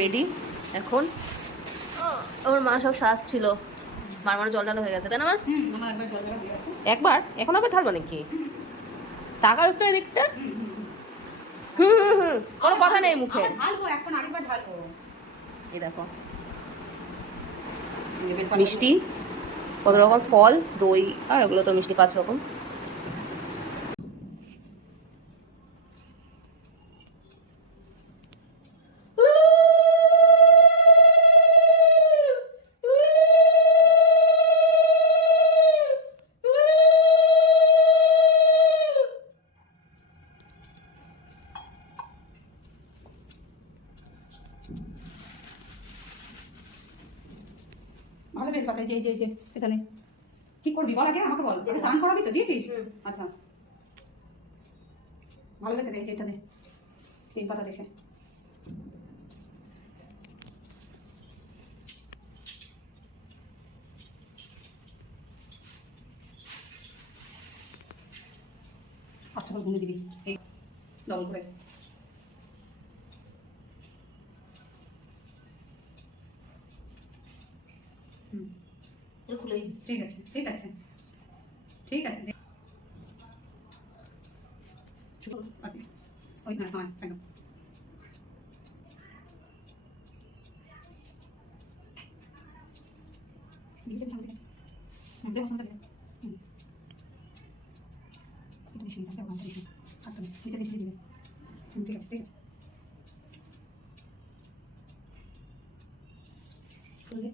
Ready এখন। আমার মা সব সাজছিল, মার মানে জল ঢালা হয়ে গেছে তাই না মা? আমার একবার জল ঢালা দিয়ে আছে। একবার? এখন আবার ঢালবা নাকি? তাকাও একটু এদিকটা। কোনো কথা নেই মুখে। ঢালবো এখন, আরেকবার ঢালবো। এই দেখো মিষ্টি, কত রকম ফল, দই, আর এগুলো তো মিষ্টি 5 রকম। ভালো বের কথা, যে যে যে এটা নে। কি করবি বল আগে, আমাকে বল। এটা স্নান করাবি তো, দিয়েছিস? আচ্ছা ভালো দেখে দে, এটা দে, 3 পাতা দেখে। ফার্স্ট অফ অল গুনে দিবি এই ডবল করে। খুলেই, ঠিক আছে ঠিক আছে ঠিক আছে। ওই না, হ্যাঁ একদম। দেখো সামনে দেখো। ঠিক আছে ঠিক আছে। খুলে